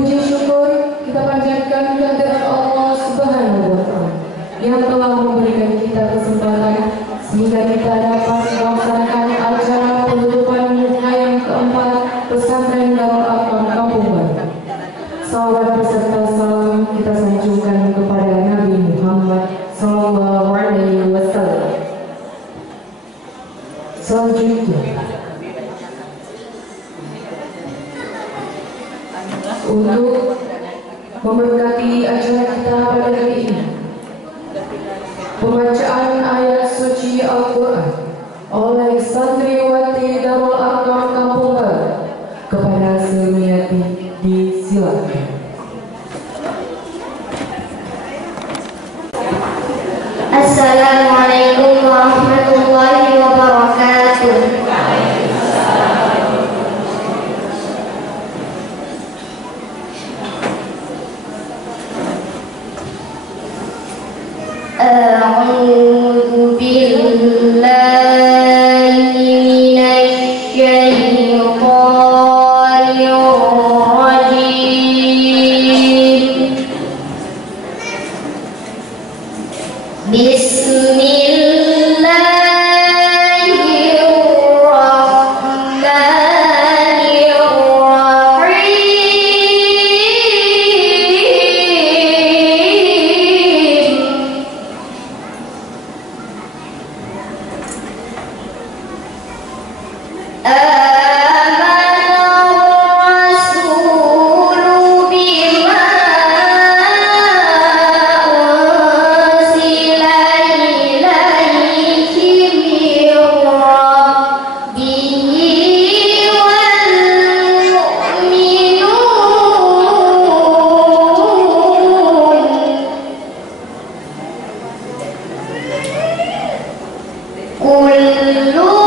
Puji syukur kita panjatkan kehadirat Allah Subhanahu wa Ta'ala yang telah memberikan kita kesempatan sehingga kita dapat melaksanakan acara penutupan muka yang keempat pesantren Darul Arqam Kampung Baru. Salawat beserta salam kita sanjungkan kepada Nabi Muhammad Sallallahu Alaihi Wasallam. Selanjutnya, untuk memberkati acara kita pada hari ini, pembacaan ayat suci Al-Quran oleh santriwati Darul Arqam Kampung Baru. Kepada Sumiati disilakan. Assalamualaikum warahmatullahi wabarakatuh. A'udzu billahi minasy syaithanir rajim. Kullun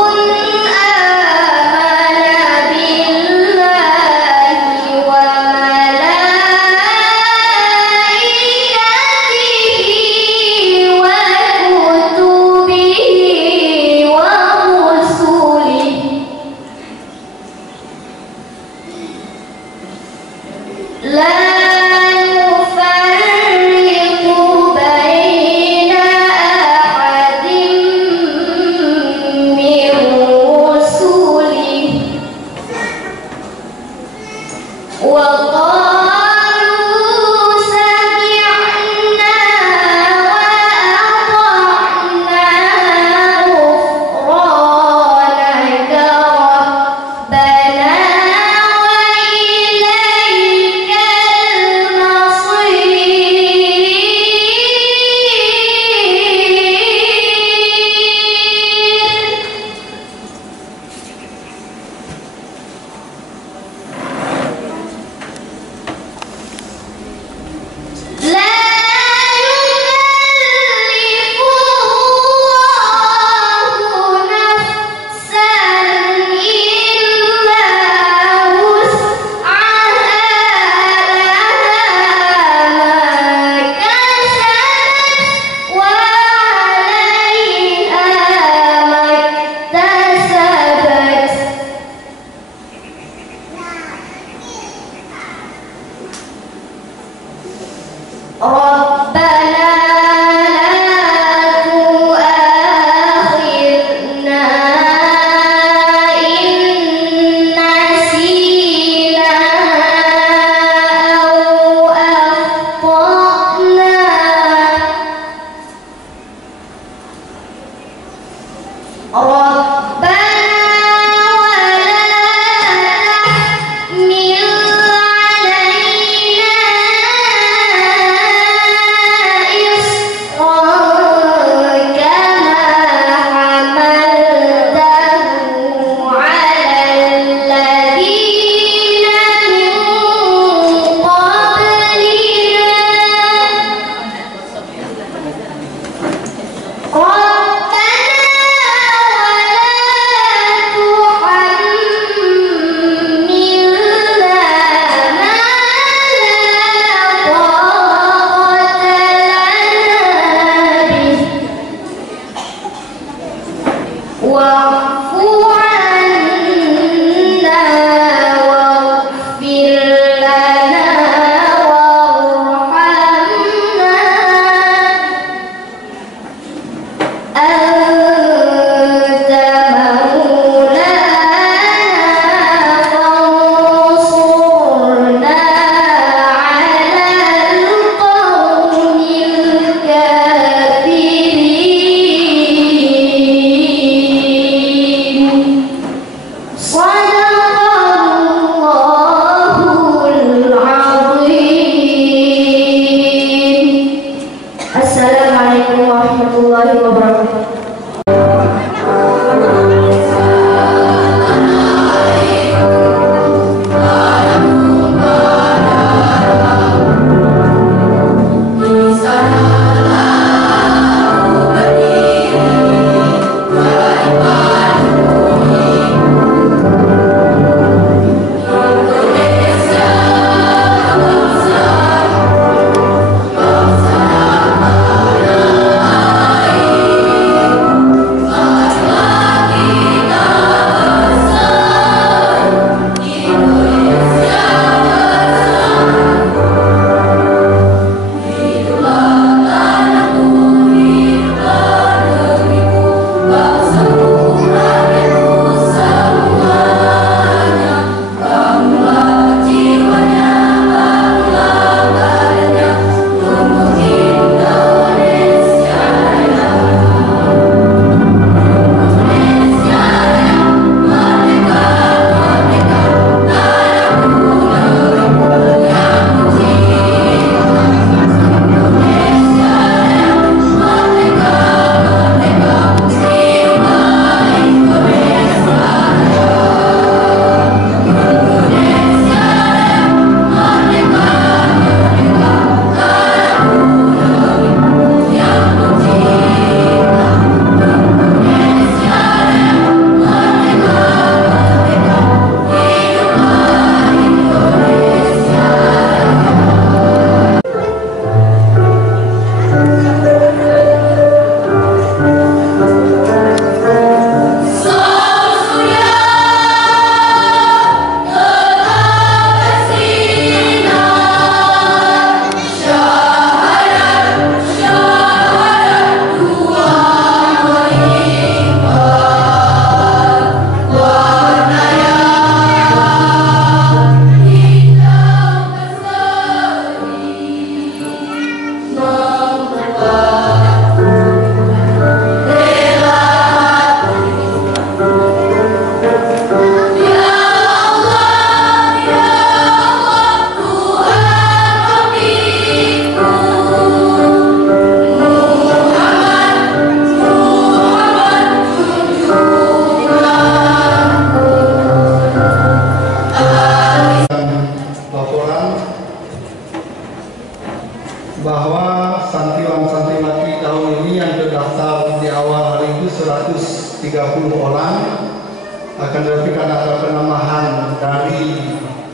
memberikan ada penambahan dari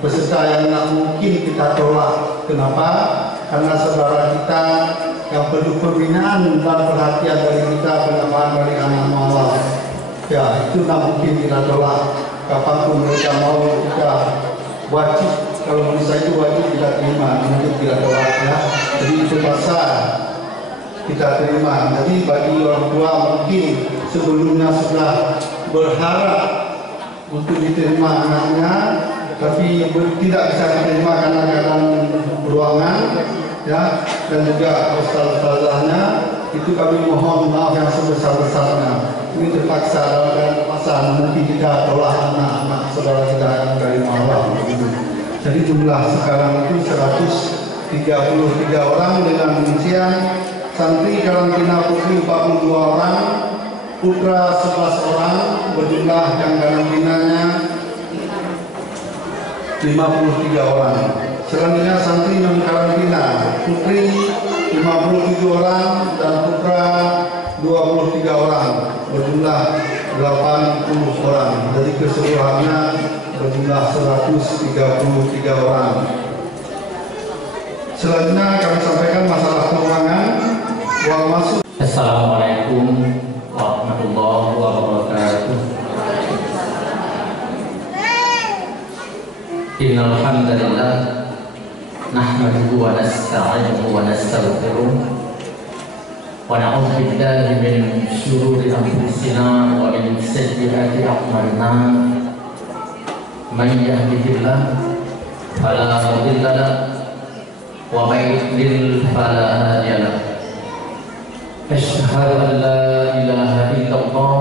peserta yang mungkin kita tolak. Kenapa? Karena saudara kita yang perlu pembinaan dan perhatian dari kita, penambahan dari anak mawar. Ya, itu tak mungkin kita tolak. Kapanpun mereka mau, kita wajib. Kalau menurut saya itu wajib kita terima, mungkin tidak tolak ya. Jadi itu pasal kita terima. Jadi bagi orang tua mungkin sebelumnya sudah berharap untuk diterima anaknya, tapi tidak bisa diterima karena keadaan ruangan ya, dan juga ustaz-ustazahnya, itu kami mohon maaf yang sebesar-besarnya. Ini terpaksa dalam pasangan nanti kita tolak anak-anak saudara kita yang dari Malang begitu. Jadi jumlah sekarang itu 133 orang dengan rincian santri karantina putri 42 orang, putra 11 orang, berjumlah yang karantinanya 53 orang. Selanjutnya santri non karantina putri 57 orang dan putra 23 orang, berjumlah 80 orang. Jadi keseluruhannya berjumlah 133 orang. Selanjutnya kami sampaikan masalah keuangan uang masuk. Assalamualaikum warahmatullahi wabarakatuh. Innal hamdalillah nahmaduhu wa nasta'inuhu wa nastaghfiruh wa na'udzu billahi min shururi anfusina wa min sayyiati a'malina. Man yahdihillah fala mudilla lahu wa may yudlil fala hadiya lahu. Asyhadu an la ilaha illallah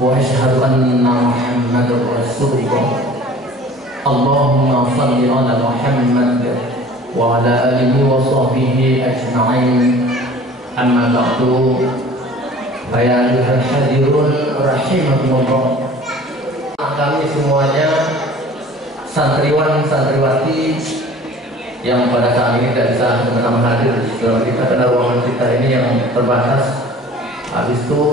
wa asyhadu anna Muhammadar Rasulullah. Allahumma shalli ala Muhammad wa ala alihi wa sahbihi ajma'in. Amma ba'du. Fa ya ayyuhal hadirun rahimakumullah. Kami semuanya santriwan santriwati yang pada saat ini tidak bisa bersama hadir dalam kita karena ruangan kita ini yang terbatas. Habis itu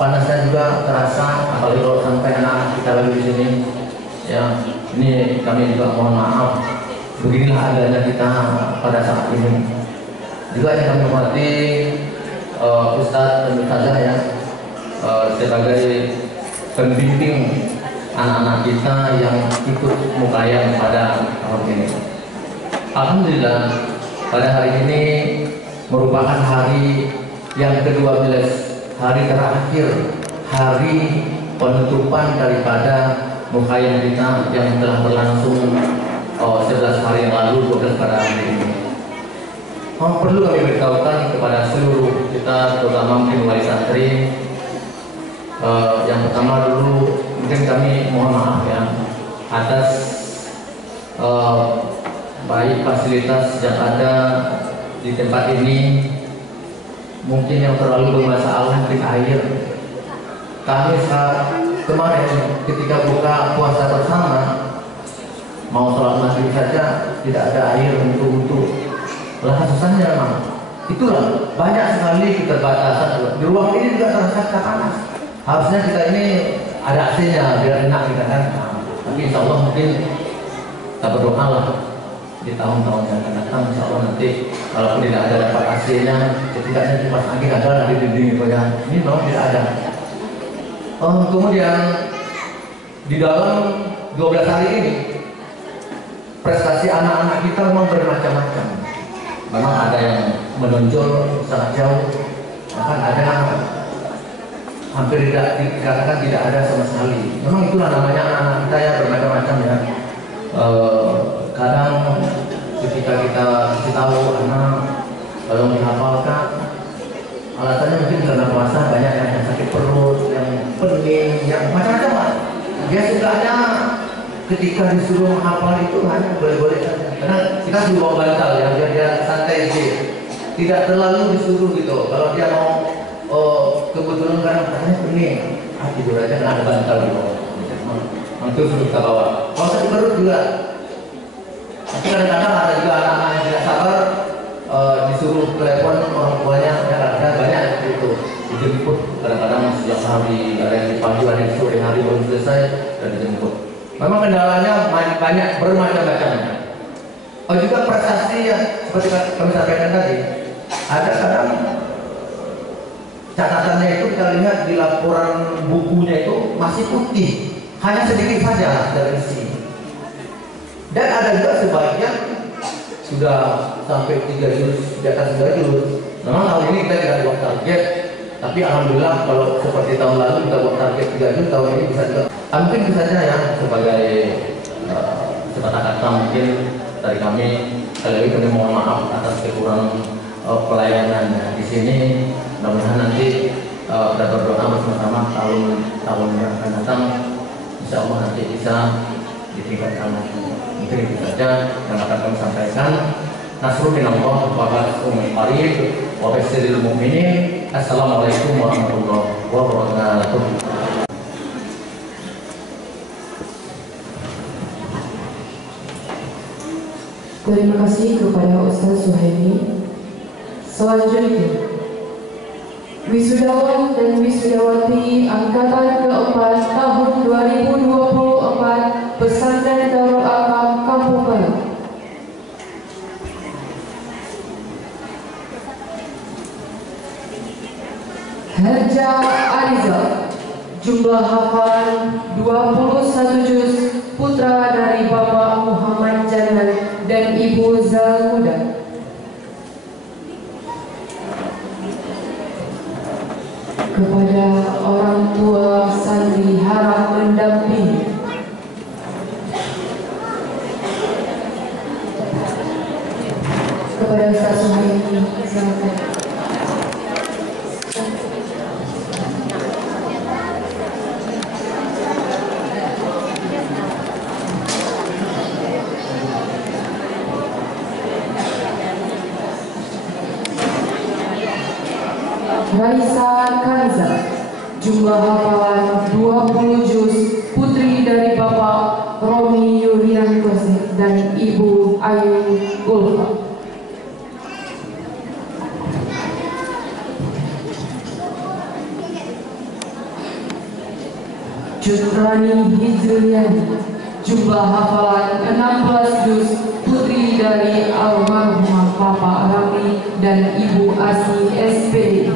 panasnya juga terasa, apalagi kalau sampai anak kita lagi di sini. Ya, ini kami juga mohon maaf. Beginilah adanya kita pada saat ini. Juga yang kami hormati Ustadz dan Ustazah ya, sebagai pembimbing anak-anak kita yang ikut mukayan pada tahun ini. Alhamdulillah pada hari ini merupakan hari yang ke-12, hari terakhir, hari penutupan daripada mukayan kita yang telah berlangsung 11 hari yang lalu, 12 pada hari ini. Perlu kami beritahukan kepada seluruh kita, terutama mungkin wali santri. Yang pertama dulu mungkin kami mohon maaf ya atas baik fasilitas yang ada di tempat ini. Mungkin yang terlalu bermasalah mungkin air. Kami saat kemarin ketika buka puasa bersama mau sholat maghrib saja tidak ada air untuk lah, susahnya memang. Itulah banyak sekali keterbatasan. Di ruang ini juga terasa panas. Harusnya kita ini ada AC-nya biar enak kita kan. Tapi insya Allah mungkin kita berdoa lah di tahun-tahun yang akan datang, insya Allah nanti kalaupun tidak ada dapat AC-nya, ketika saya kipas angin ada di dinding itu ya. Ini memang tidak ada. Kemudian di dalam 12 hari ini prestasi anak-anak kita memang bermacam-macam. Memang ada yang menonjol sangat jauh, bahkan ada hampir tidak dikatakan tidak ada sama sekali. Memang itulah namanya anak-anak kita ya, bermacam-macam ya. Kadang ketika kita kasih tahu anak kalau dihafalkan, alasannya mungkin karena puasa banyak yang sakit perut, yang pening, yang macam-macam lah. Dia sukanya ketika disuruh menghafal itu hanya boleh-boleh saja. Karena kita suruh bantal ya, biar dia santai sih. Tidak terlalu disuruh gitu. Kalau dia mau kebetulan kan katanya pening, tidur aja karena ada bantal di bawah. Itu suruh kita bawa. Kalau sakit perut juga. Tapi kadang-kadang ada juga anak-anak yang tidak sabar, disuruh telepon orang tuanya, ya ada banyak seperti itu. dijemput, kadang-kadang sejak hari, ada yang di pagi, ada yang sore hari baru selesai dan dijemput. Memang kendalanya banyak bermacam-macam. Juga prestasi yang seperti kami sampaikan tadi, ada kadang catatannya itu kita lihat di laporan bukunya itu masih putih, hanya sedikit saja dari isi. Dan ada juga sebagian sudah sampai 3 juz, di atas 3 juz. Memang tahun ini kita tidak buat target, tapi alhamdulillah kalau seperti tahun lalu kita buat target 3 juz, tahun ini bisa juga. Mungkin bisa saja ya sebagai kata-kata mungkin dari kami. Sekali lagi kami mohon maaf atas kekurangan pelayanan di sini. Mudah-mudahan nanti kita berdoa bersama-sama tahun yang akan datang, insya Allah nanti bisa ditingkatkan lagi. Mungkin itu saja yang akan kami sampaikan. Nasrul minallah wa barakatuh qarib wa basyiril mu'minin. Assalamualaikum warahmatullahi wabarakatuh. Terima kasih kepada Ustaz Suhaimi. Selanjutnya, wisudawan dan wisudawati angkatan keempat tahun 2024 Pesantren Darul Arqam Kampung Barat. Herja Ariza, jumlah hafalan 21 juz, putra dari Bapak Muhammad Janan dan Ibu Zalmuda. Kepada orang tua santri harap mendampingi. Kepada Ustaz Suhaimi, silakan. Raisa Kanza, jumlah hafalan 20 juz, putri dari Bapak Romi Yurian Kosek dan Ibu Ayu Ulfa. Jutrani Hijriani, jumlah hafalan 16 juz, putri dari almarhumah Bapak Rami dan Ibu Asi SPD.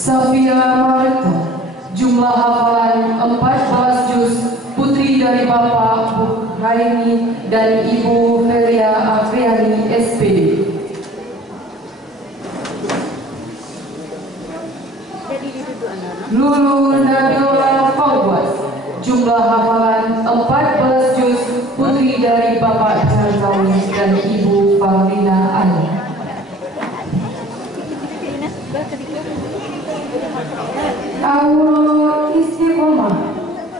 Safia Marta, jumlah hafalan 14 juz, putri dari Bapak Bukhari dan Ibu Feria Afriani SPD. Lulu Nabila Fawaz, jumlah hafalan 14 juz, putri dari Bapak Charzawi dan Ibu Fahmina Ali. Aurul Istiqomah,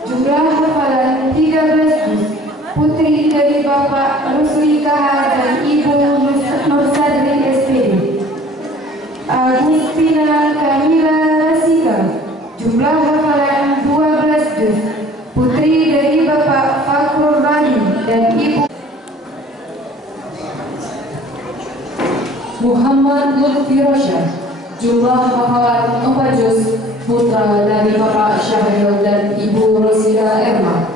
jumlah hafalan 13 juz, putri dari Bapak Rusli Kahar dan Ibu Nursadri SPD. Agustina Kamila Rasika, jumlah hafalan 12 juz, putri dari Bapak Fakrul Rani dan Ibu. Muhammad Lutfi Rosyad, jumlah hafalan 4 juz, putra dari Bapak Syahril dan Ibu Rosida Erma.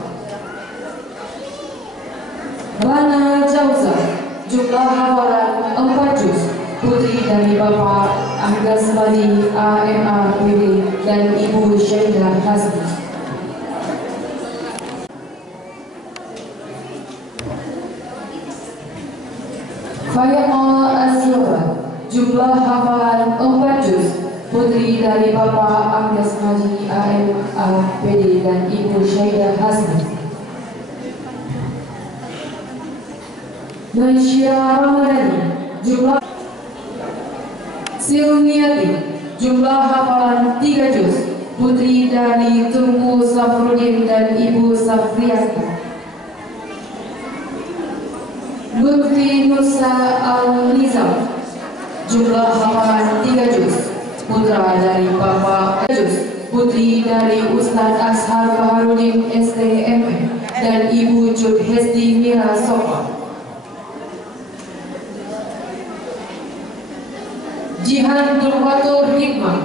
Rana Jauza, jumlah hafalan 4 juz, putri dari Bapak Anggas Madi AMA PD dan Ibu Syaidah Hasbi. Fayamal Asyura, jumlah hafalan 4 juz, putri dari Bapak Anggas Madi AMA PD dan Ibu Syaidah Hasbi. Naisya Ramadhani, jumlah Silmiati, jumlah hafalan 3 juz, putri dari Tunku Safrudin dan Ibu Safriyati. Lutfi Nusa Al-Nizam, jumlah hafalan 3 juz, putra dari Bapak Juz, putri dari Ustadz Ashar Baharudin STM dan Ibu Cud Hesti Mira Sofa. Jihan Durwatul Hikmah.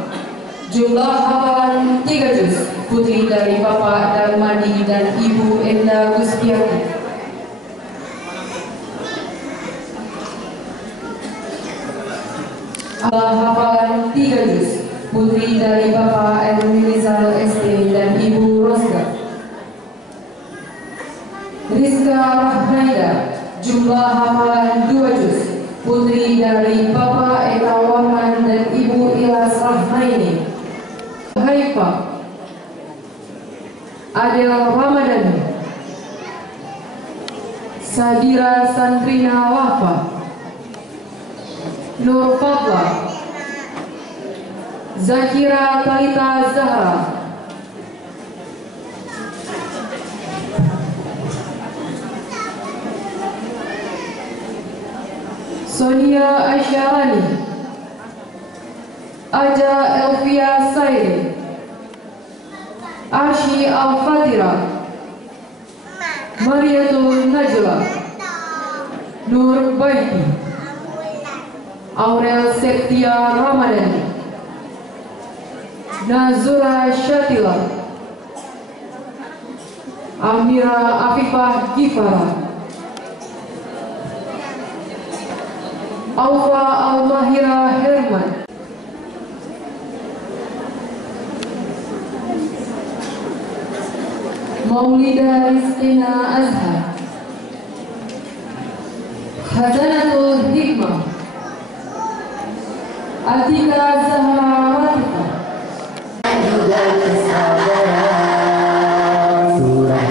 Jumlah hafalan 3 juz. Putri dari Bapak Darmadi dan Ibu Enda Gustiati. Hafalan 3 juz. Putri dari Bapak Erwin Rizal ST dan Ibu Rosda. Rizka Rahmaida. Jumlah hafalan 2 juz. Putri dari Bapak Eka Warman dan Ibu Ilas Rahmaini. Haifah Adel Ramadhani. Sadira Santrina Wafa. Nur Fadla. Zakira Talita Zahra. Sonia Aisyarani. Aja Elvia Sairi. Arshi Al-Fatira. Mariatul Najla. Nur Baiti. Aurel Septia Ramadhani. Nazura Syatila. Amira Afifah Gifara. Aufa Al-Mahira Herman. Maulida Rizkina Azhar. Khazanatul Hikmah. Atika Zahra Ratika. Surah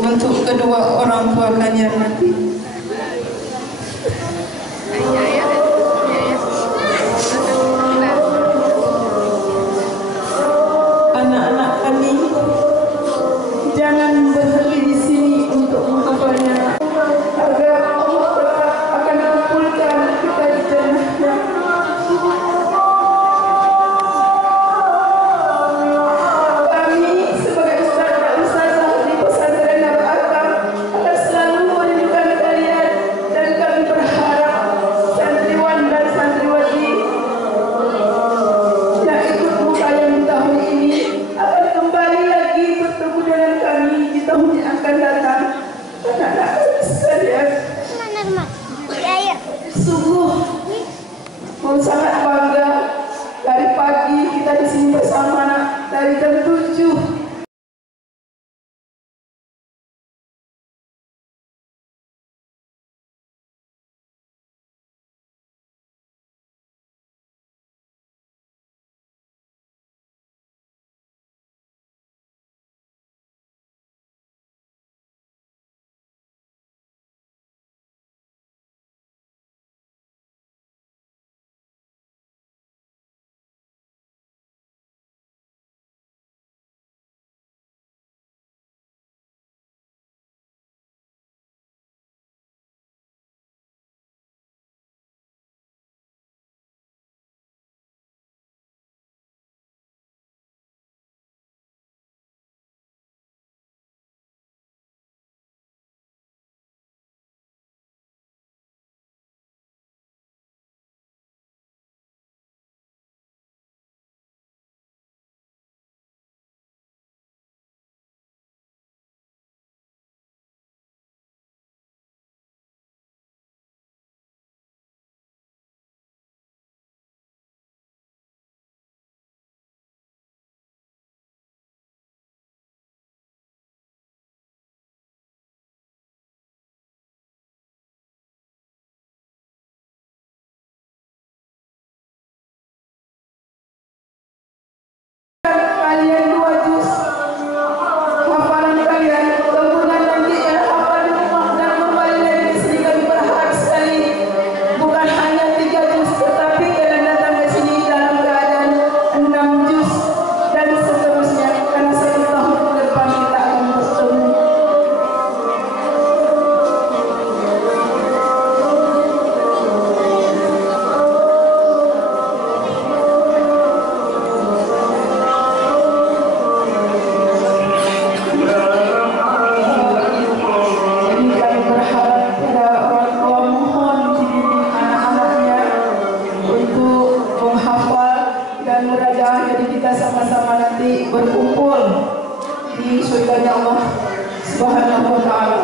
untuk kedua orang tua kalian nanti. Anak-anak kami, jangan berhenti di sini untuk menghafalnya, agar Allah akan kumpulkan kita di jannah-Nya. Kami sebagai ustaz dan ustazah di pesantren Darul Arqam akan selalu menunjukkan kalian surganya Allah Subhanahu wa ta'ala.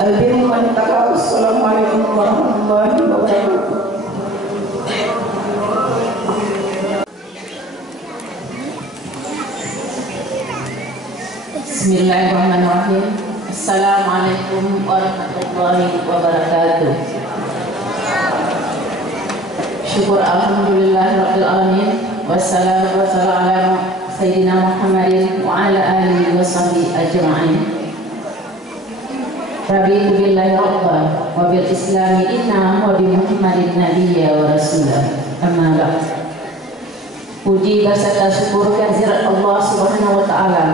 Al-birru man taqwa. Assalamualaikum warahmatullahi wabarakatuh. Bismillahirrahmanirrahim. Assalamualaikum warahmatullahi wabarakatuh. Syukur alhamdulillahirabbil alamin. Wassalatu wassalamu ala sayyidina Muhammadin wa ala alihi washabihi ajma'in. Rabitu billahi rabba wa bil islami inna wa bi Muhammadin nabiyya wa rasulah. Amma ba'd. Puji beserta syukur kehadirat Allah Subhanahu wa taala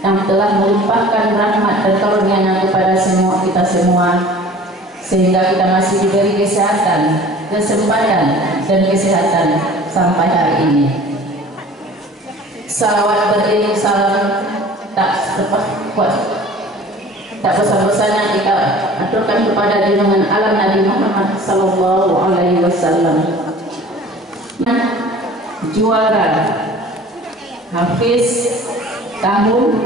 yang telah melimpahkan rahmat dan karunia kepada kita semua, sehingga kita masih diberi kesehatan, kesempatan dan kesehatan sampai hari ini. Salawat beriring salam tak bosan-bosannya kita aturkan kepada junjungan alam Nabi Muhammad sallallahu alaihi wasallam. Juara Hafiz tahun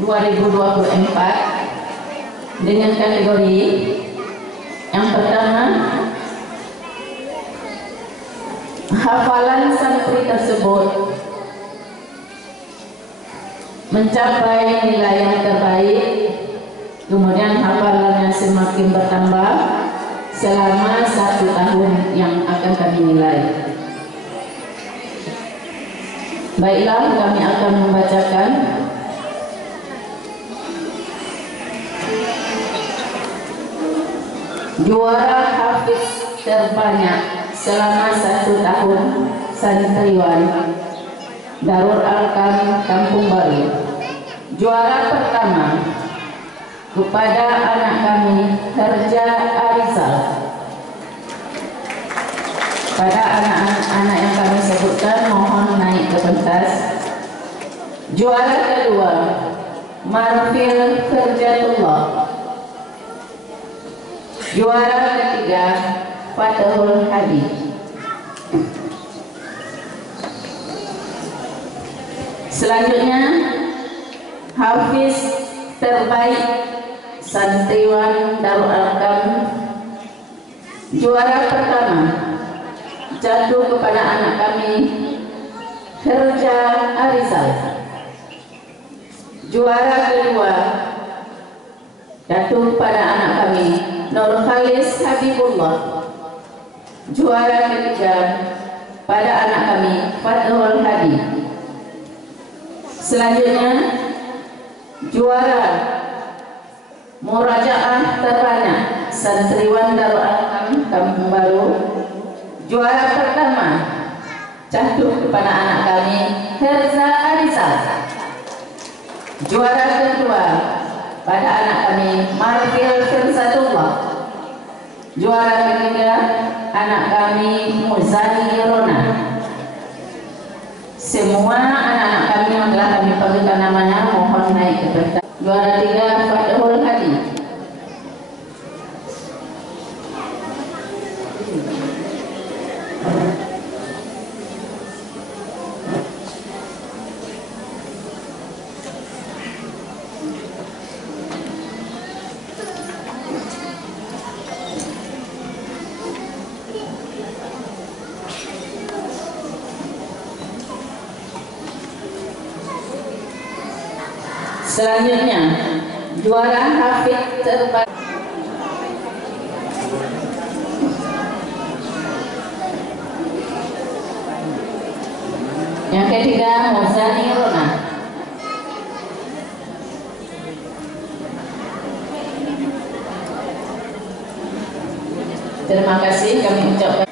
2024 dengan kategori yang pertama, hafalan santri tersebut mencapai nilai yang terbaik, kemudian hafalannya semakin bertambah selama 1 tahun yang akan kami nilai. Baiklah, kami akan membacakan juara hafiz terbanyak selama 1 tahun santriwan Darul Arqam Kampung Baru. Juara pertama kepada anak kami Herja Arizal. Pada anak-anak yang kami sebutkan mohon naik ke pentas. Juara kedua Marfil Kerjatullah. Juara ketiga Fatahul Hadi. Selanjutnya Hafiz terbaik santriwan Darul Arqam. Juara pertama jatuh kepada anak kami Herja Arizal. Juara kedua jatuh kepada anak kami Nur Khalis Habibullah. Juara ketiga pada anak kami Fathul Hadi. Selanjutnya juara murajaah terbanyak santriwan Darul Arqam Kampung Baru. Juara pertama jatuh kepada anak kami Herza Arizal. Juara kedua pada anak kami Marfil Firsatullah. Juara ketiga anak kami Muzani Rona. Semua anak-anak kami yang telah kami panggilkan namanya mohon naik ke pentas. Juara 3 Fathul Hadi. Selanjutnya juara hafid terbaik yang ketiga Muzani Rona. Terima kasih kami ucapkan.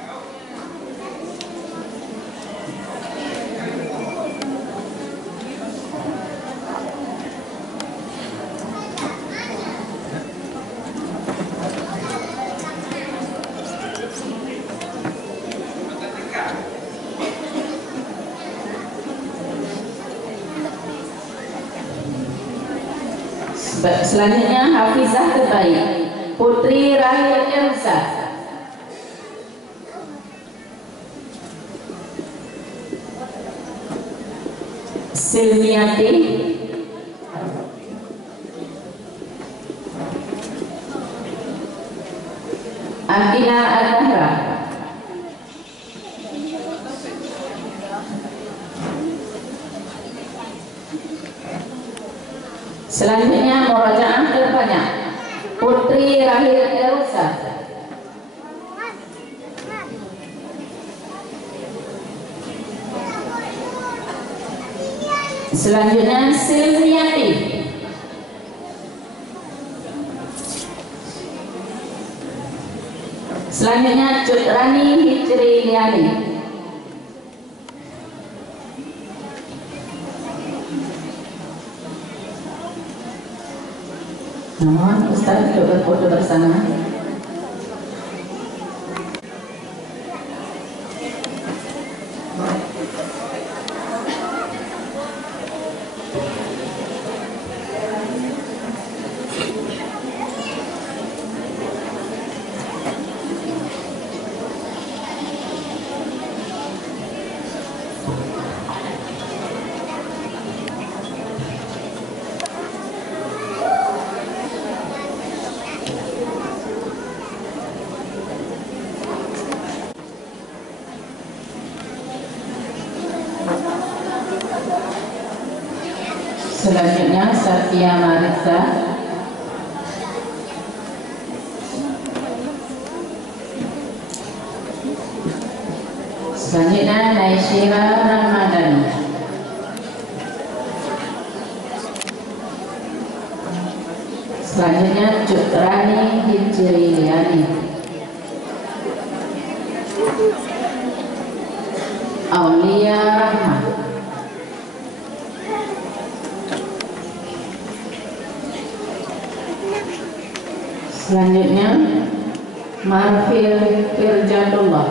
Selanjutnya hafizah terbaik Putri Rahil Elsa. Silmiati, Akina Al-Zahra, selanjutnya murajaah terbanyak Putri Rahil Erosa. Selanjutnya Silmiati. Selanjutnya Cutrani Hijri Liani. Mohon Ustaz untuk berfoto bersama. Selanjutnya Safia Marisa. Selanjutnya Naishira Ramadhani. Selanjutnya Cutrani Hijri Liani. Aulia Rahma. Selanjutnya Marfil Firjatullah.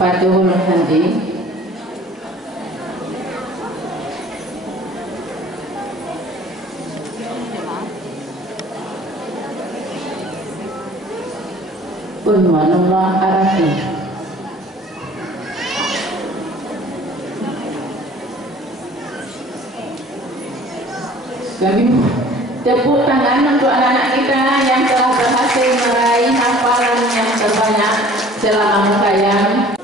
Fatuhul Hadi. Unwanullah Arafi. Kami tepuk tangan untuk anak-anak kita yang telah berhasil meraih hafalan yang terbanyak selama mukhayyam.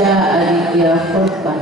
Aditya Furqan.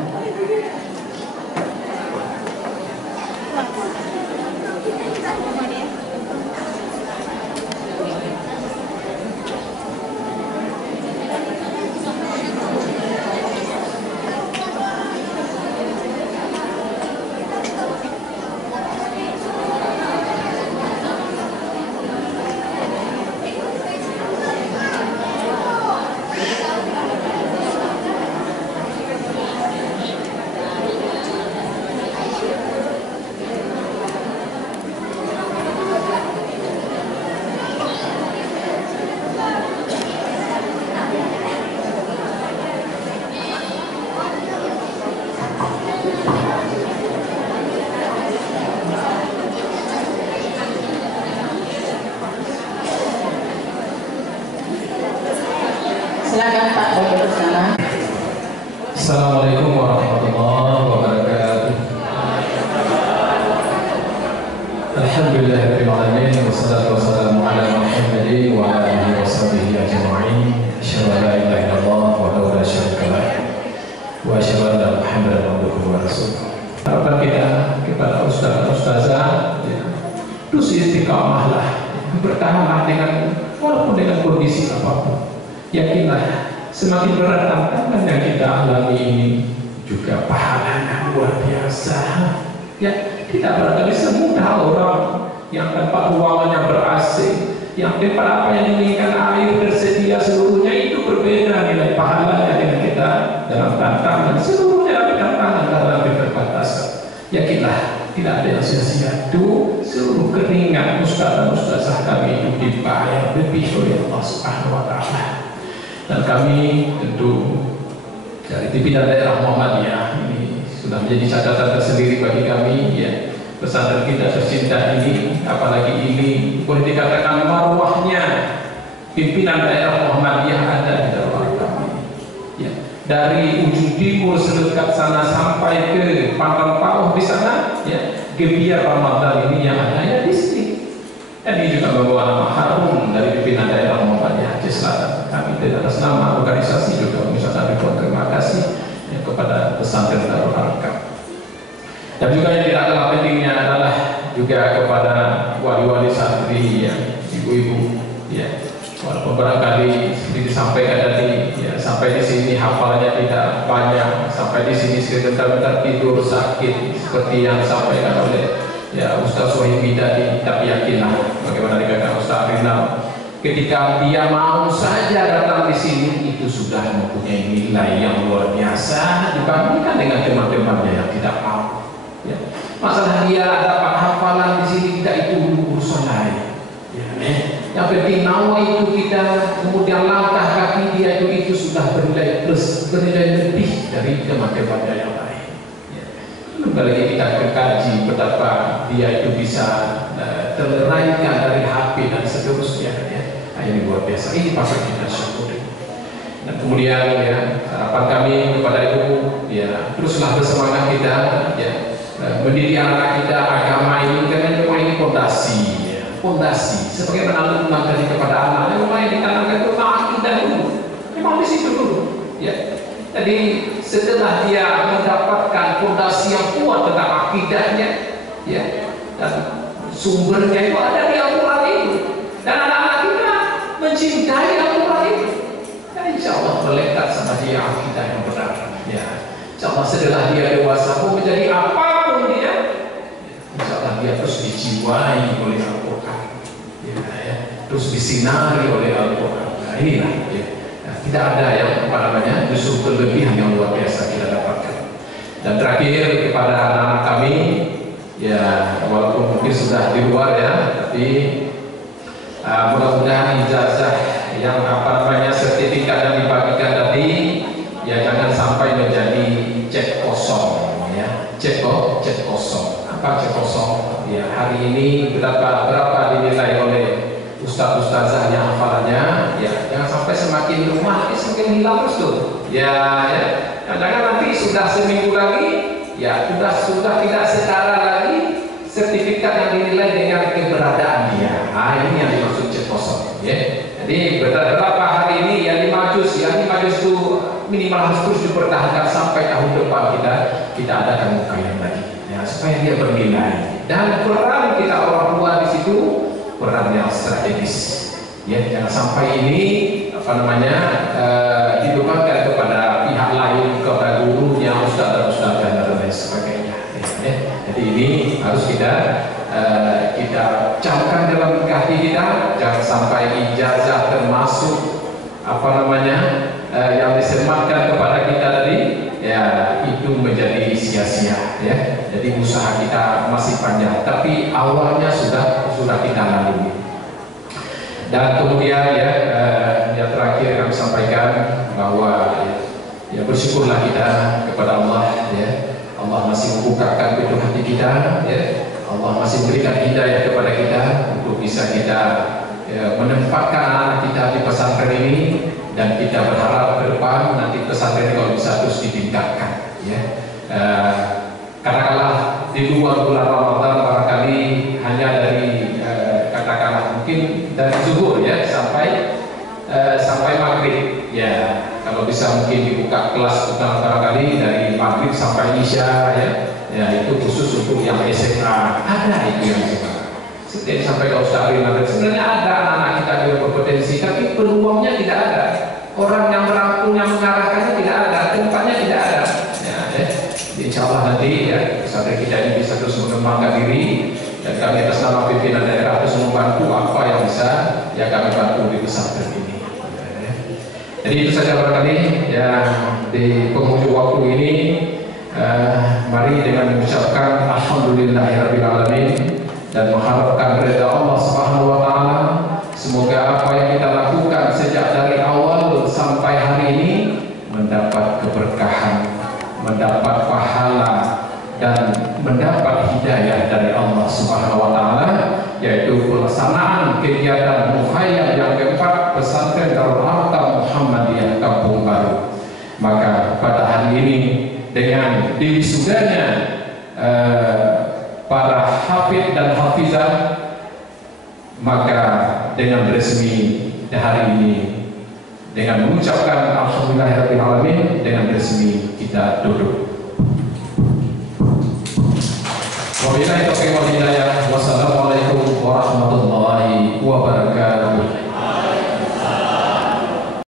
Silakan Pak bagi bersama. Assalamualaikum warahmatullahi wabarakatuh. Alhamdulillahirabbil alamin wassalatu wassalamu ala Muhammadin wa alihi washabihi ajma'in. Asyhadu an la ilaha illallah wahdahu la syarika lah wa asyhadu anna Muhammadan abduhu wa rasuluh. Harapan kita kepada ustaz-ustazah ya, terus istiqamahlah, bertahanlah dengan walaupun dengan kondisi apapun. Yakinlah semakin berat tantangan yang kita alami ini juga pahalanya luar biasa. Ya, tidak barangkali semudah orang yang tempat ruangannya ber-AC, yang tempat apa yang diinginkan air tersedia seluruhnya itu berbeda nilai pahalanya dengan kita dalam tantangan seluruhnya tantangan dalam keterbatasan. Yakinlah tidak ada yang sia-sia. Itu seluruh keringat ustaz dan ustazah kami itu dibayar lebih oleh Allah Subhanahu wa Ta'ala. Dan kami tentu dari pimpinan daerah Muhammadiyah ini sudah menjadi catatan tersendiri bagi kami ya, pesantren kita tercinta ini, apalagi ini boleh dikatakan marwahnya pimpinan daerah Muhammadiyah ada di dalam kami ya. Dari ujung timur sedekat sana sampai ke Pangkal Pauh di sana ya, gebiar Ramadan ini yang ada ya di sini. Dan ini juga membawa nama harum dari pimpinan daerah Muhammadiyah Aceh Selatan. Kami di atas nama organisasi juga mengucapkan ribuan terima kasih ya, kepada pesantren Darul Arkam. Dan juga yang tidak kalah pentingnya adalah juga kepada wali-wali santri ya, ibu-ibu ya. Walaupun barangkali seperti disampaikan tadi ya, sampai di sini hafalnya tidak banyak, sampai di sini sebentar-bentar tidur sakit seperti yang disampaikan oleh ya Ustaz Sohimi tadi. Tapi yakinlah bagaimana dikatakan Ustaz Rinal, ketika dia mau saja datang di sini itu sudah mempunyai nilai yang luar biasa dibandingkan dengan teman-temannya yang tidak mau. Ya. Masalah dia dapat hafalan di sini tidak itu urusan lain. Ya, yang penting nawa itu kita, kemudian langkah kaki dia itu sudah bernilai plus, bernilai lebih dari teman-temannya yang lain. Ya. Apalagi kita kaji betapa dia itu bisa terleraikan dari HP dan seterusnya. Ya. Nah, ini luar biasa. Ini pasal kita syukuri. Dan kemudian ya harapan kami kepada ibu ya teruslah bersemangat kita ya mendidik anak kita agama ini karena memang ini fondasi ya. Fondasi sebagaimana Luqman tadi kepada anaknya mulai ditanamkan itu akidah dulu. Memang di situ dulu ya. Jadi setelah dia mendapatkan fondasi yang kuat tentang akidahnya ya dan sumbernya itu ada di Al-Quran itu dan anak-anak kita mencintai Al-Quran itu ya, insya Allah melekat sama dia akidah yang benar ya. Insya Allah setelah dia dewasa mau menjadi apapun dia insya Allah dia terus dijiwai oleh Al-Quran ya, terus disinari oleh Al-Quran. Nah inilah ya. Nah, tidak ada yang apa namanya justru kelebihan yang luar biasa kita dapatkan. Dan terakhir kepada anak-anak kami ya walaupun mungkin sudah di luar ya tapi mudah-mudahan ijazah yang apa namanya sertifikat yang dibagikan tadi ya jangan sampai menjadi cek kosong ya. Cek kosong. Apa cek kosong? Ya hari ini berapa dinilai oleh ustaz-ustazah yang hafalannya ya jangan sampai semakin rumah semakin hilang terus tuh ya jangan nanti sudah seminggu lagi ya sudah tidak setara lagi sertifikat yang dinilai dengan keberadaan dia. Nah ini yang dimaksud cek kosong ya. Jadi berapa hari ini ya 5 juz itu minimal harus terus dipertahankan sampai tahun depan kita adakan mukayan lagi ya supaya dia bernilai dan peran kita orang tua di situ peran yang strategis ya jangan sampai ini apa namanya dibebankan kepada pihak lain kepada gurunya ustaz dan ustazah dan lain sebagainya ya. Jadi ini harus kita camkan dalam hati kita jangan sampai ijazah termasuk apa namanya yang disematkan kepada kita tadi ya itu menjadi sia-sia ya. Jadi usaha kita masih panjang tapi awalnya sudah kita lalui. Dan kemudian yang terakhir kami sampaikan bahwa ya bersyukurlah kita kepada Allah ya. Allah masih membukakan pintu hati kita ya. Allah masih memberikan hidayah kepada kita untuk bisa kita menempatkan anak kita di pesantren ini dan kita berharap ke depan nanti pesantren kalau bisa terus ditingkatkan, ya. Katakanlah di luar bulan Ramadan barangkali hanya dari katakanlah mungkin dari zuhur ya sampai maghrib, ya. Kalau bisa mungkin dibuka kelas barangkali dari maghrib sampai isya, ya itu khusus untuk yang SMA, ada itu yang SMA. Seperti sampai kau Ustaz sebenarnya ada anak-anak kita yang berpotensi, tapi peluangnya tidak ada. Orang yang merangkul, yang mengarahkannya tidak ada, tempatnya tidak ada. Ya. Insya Allah nanti ya pesantren kita ini bisa terus mengembangkan diri, dan kami atas nama pimpinan daerah terus membantu apa yang bisa ya kami bantu di pesantren ini. Jadi itu saja barangkali ya di penghujung waktu ini. Mari dengan mengucapkan alhamdulillahirrabbilalamin dan mengharapkan ridha Allah Subhanahu wa taala. Semoga apa yang kita lakukan sejak dari awal sampai hari ini mendapat keberkahan, mendapat pahala dan mendapat hidayah dari Allah Subhanahu wa taala, yaitu pelaksanaan kegiatan muhayyam yang keempat pesantren Darul Arqam Muhammadiyah Kampung Baru. Maka pada hari ini dengan diwisudanya para hafid dan hafizah, maka dengan resmi hari ini dengan mengucapkan alhamdulillahirabbil alamin, dengan resmi kita duduk.